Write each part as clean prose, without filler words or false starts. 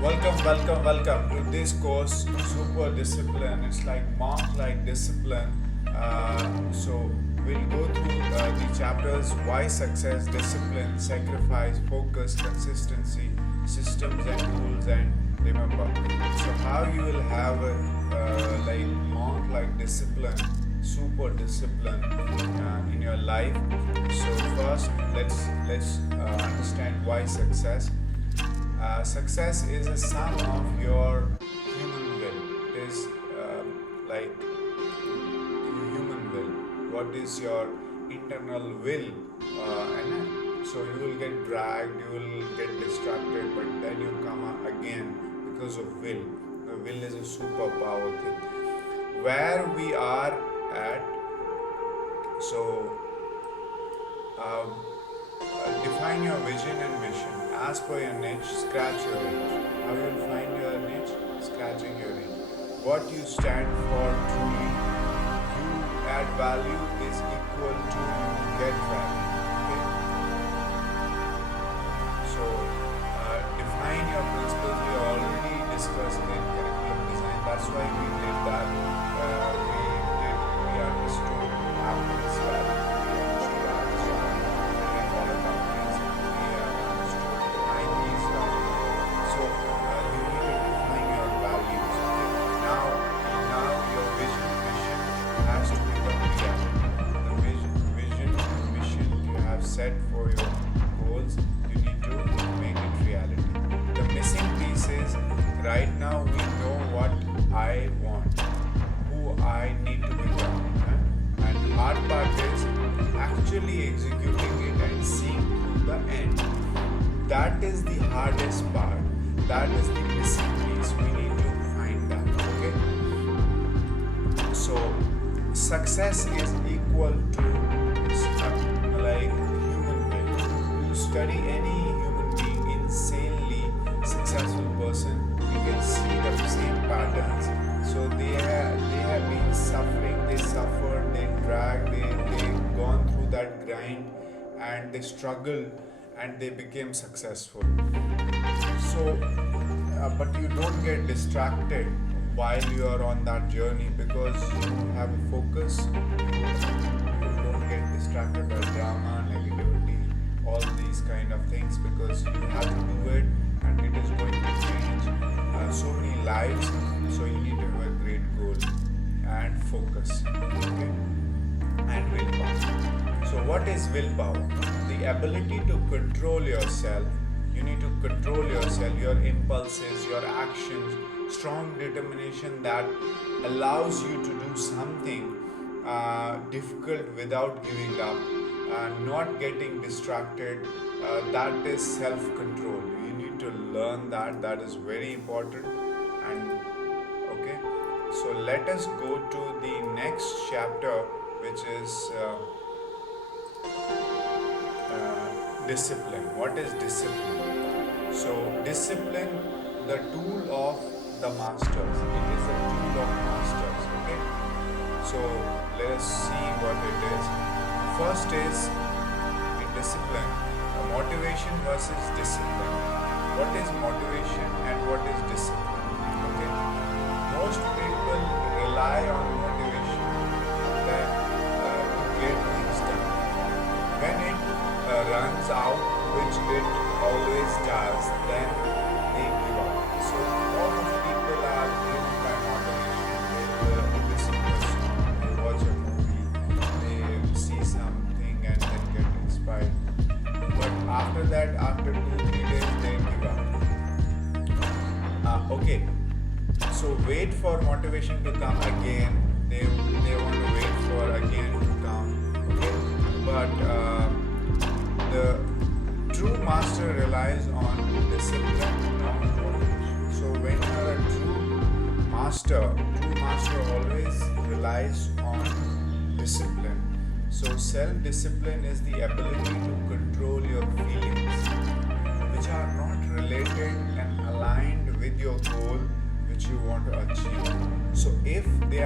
Welcome to this course, Super Discipline. It's like monk like discipline. So we'll go through the chapters: why success, discipline, sacrifice, focus, consistency, systems and tools, and remember. So how you will have a like monk like discipline, super discipline in your life. So first, let's understand why success. Success is a sum of your human will. It is like human will. What is your internal will? And so you will get dragged, you will get distracted, but then you come again because of will. The will is a superpower thing. Where we are at, so define your vision and mission. As per your niche, scratch your niche. How you will find your niche? Scratching your niche. What you stand for truly. You add value is equal to you get value. Okay? So define your principles. We already discussed in curriculum design. That's why we did that. We understood Apple's value. Set for your goals, you need to make it reality. The missing piece is right now we know what I want, who I need to become, and hard part is actually executing it and seeing to the end. That is the hardest part. That is the missing piece. We need to find that. Okay. So success is equal to like study any human being, insanely successful person, you can see the same patterns. So they have been suffering, they suffered, they dragged, they gone through that grind, and they struggled and they became successful. So but you don't get distracted while you are on that journey because you have a focus. You don't get distracted by drama, negativity, all these kind of things, because you have to do it and it is going to change so many lives. So you need to have a great goal and focus. Okay, and willpower. So what is willpower? The ability to control yourself. You need to control yourself, your impulses, your actions. Strong determination that allows you to do something difficult without giving up, not getting distracted. That is self control. You need to learn that. That is very important. And okay, so let us go to the next chapter, which is discipline. What is discipline? So discipline, the tool of the masters. It is a tool of masters. Okay, so let us see what it is. First is in discipline, motivation versus discipline. What is motivation and what is discipline? Okay, most people rely on motivation that to get things done. When it runs out, which it always does, then they give up. So all of people are driven by motivation. They listen to a song, they watch a movie, they see something and then get inspired. But after that, after 2-3 days, they give up. Okay, so wait for motivation to come again. They want to wait for again to come. Okay, but the true master relies on discipline, not motivation. So when you are a true master always relies on discipline. So self-discipline is the ability to control your feelings, which are not related and aligned with your goal, which you want to achieve. So if you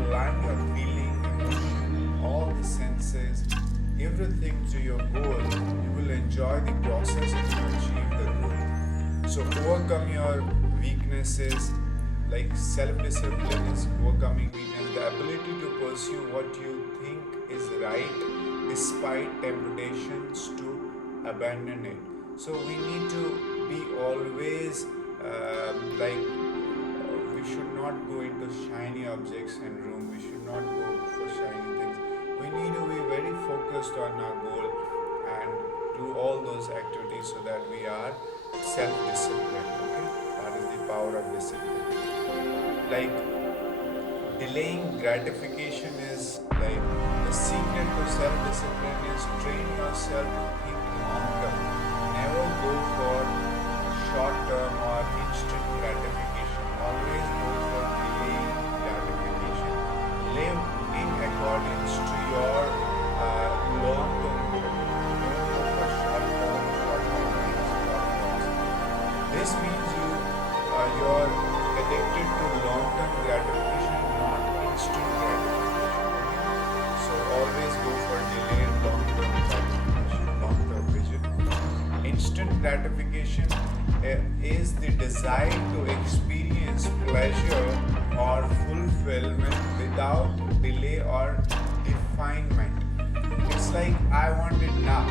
align your feeling, emotion, all the senses, everything to your goal, you will enjoy the process and you achieve the goal. So overcome your weaknesses. Like self-discipline is overcoming weakness, the ability to pursue what you think is right despite temptations to abandon it. So we need to be always we should not go into shiny objects in room. We should not go for shiny things. We need to be very focused on our goal and do all those activities so that we are self-disciplined. Okay, that is the power of discipline. Like delaying gratification is like the secret to self-discipline is train yourself to think long term. Never go for short term or instant gratification. Always go for delaying gratification. Live in accordance to your long term goal. Don't go for short term things, short terms. This means you're addicted to long term gratification, not instant gratification. So always go for delayed long term gratification, long term vision. Instant gratification is the desire to experience pleasure or fulfillment without delay or definement. It's like I want it now.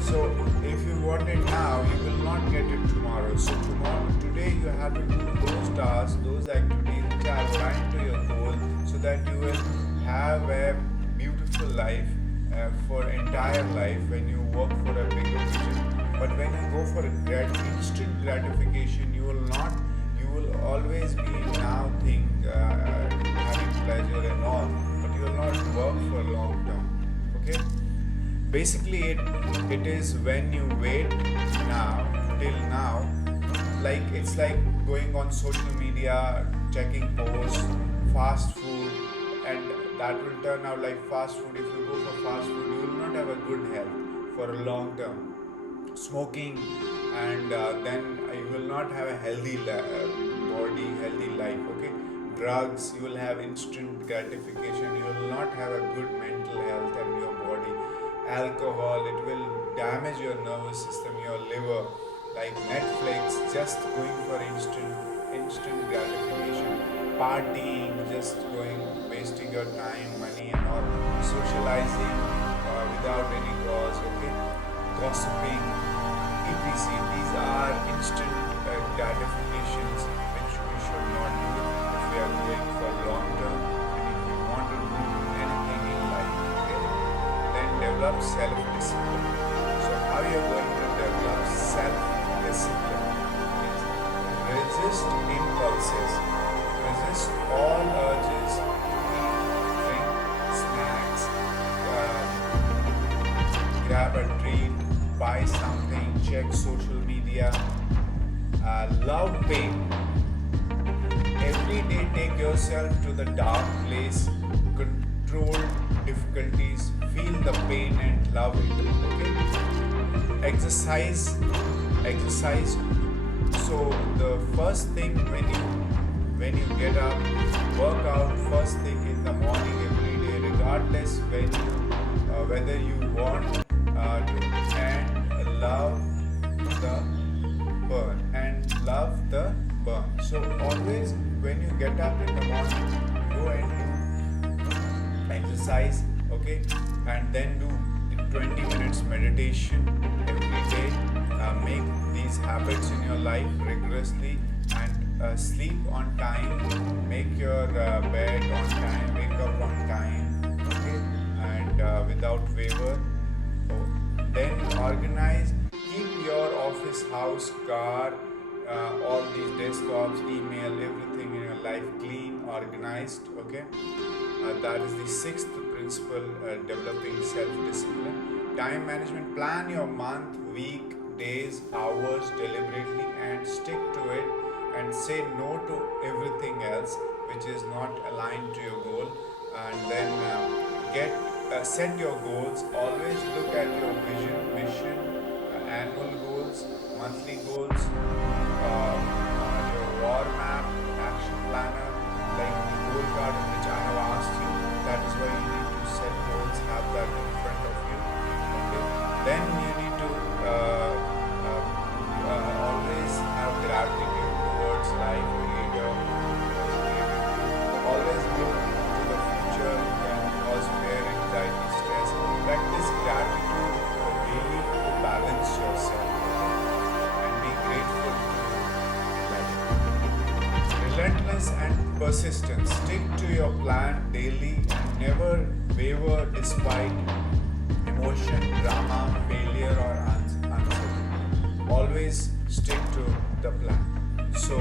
So if you want it now, you will not get it tomorrow. So today you have to do those tasks, those activities which are aligned to your goal, so that you will have a beautiful life for entire life when you work for a bigger vision. But when you go for instant gratification, you will always be now having pleasure and all, but you will not work for long term. Okay? Basically it is when you wait now till now, like it's like going on social media, checking posts, fast food, and that will turn out like fast food. If you go for fast food, you will not have a good health for a long term. Smoking, and then you will not have a healthy body, healthy life. Okay, drugs, you will have instant gratification. You will not have a good mental health and your body. Alcohol, it will damage your nervous system, your liver. Like Netflix, just going for instant gratification. Partying, just wasting your time, money and all. Socializing without any cause. Okay, gossiping, etc. These are instant gratifications which we should not do if we are going for long term and if we want to do anything in life. Okay? Then develop self-discipline. So how you are going to develop self-discipline is resist impulses, resist all urges, eat, drink, snacks, grab a treat, buy something, check social media, love pain. Every day take yourself to the dark place, control difficulties, feel the pain and love it. Okay? Exercise. So the first thing when you get up, work out first thing in the morning every day, regardless whether you want to and love the burn. So always when you get up in the morning, go and do exercise, okay, and then do 20 minutes meditation every day. Make these habits in your life rigorously and sleep on time. Make your bed on time. Wake up on time, okay, and without waiver. Then organize. Keep your office, house, car, all these desktops, email, everything in your life clean, organized. Okay, that is the sixth principle, developing self-discipline. Time management. Plan your month, week, days, hours deliberately and stick to it, and say no to everything else which is not aligned to your goal. And then set your goals. Always look at your vision, mission, annual goals, monthly goals, your war map, action planner, like the goal card which I have asked you. That is why you need to set goals, have that in front of you. Okay. Then you need to always Focus and persistence. Stick to your plan daily and never waver despite emotion, drama, failure, or uncertainty. Always stick to the plan. So,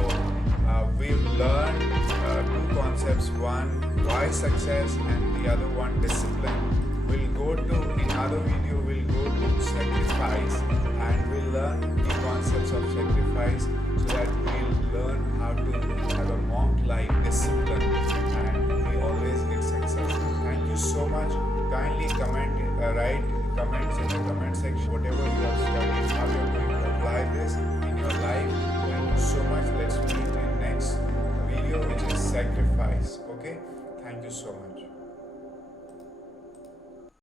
we've learned two concepts: one, why success, and the other one, discipline. We'll go to, in other video, we'll go to sacrifice, and we'll learn the concepts of sacrifice so that we'll learn how to have a monk-like discipline and we always get successful. Thank you so much. Kindly write comments in the comment section, whatever you have studied, how you're going to apply this in your life. Thank you so much. Let's meet in next video, which is sacrifice. Okay? Thank you so much.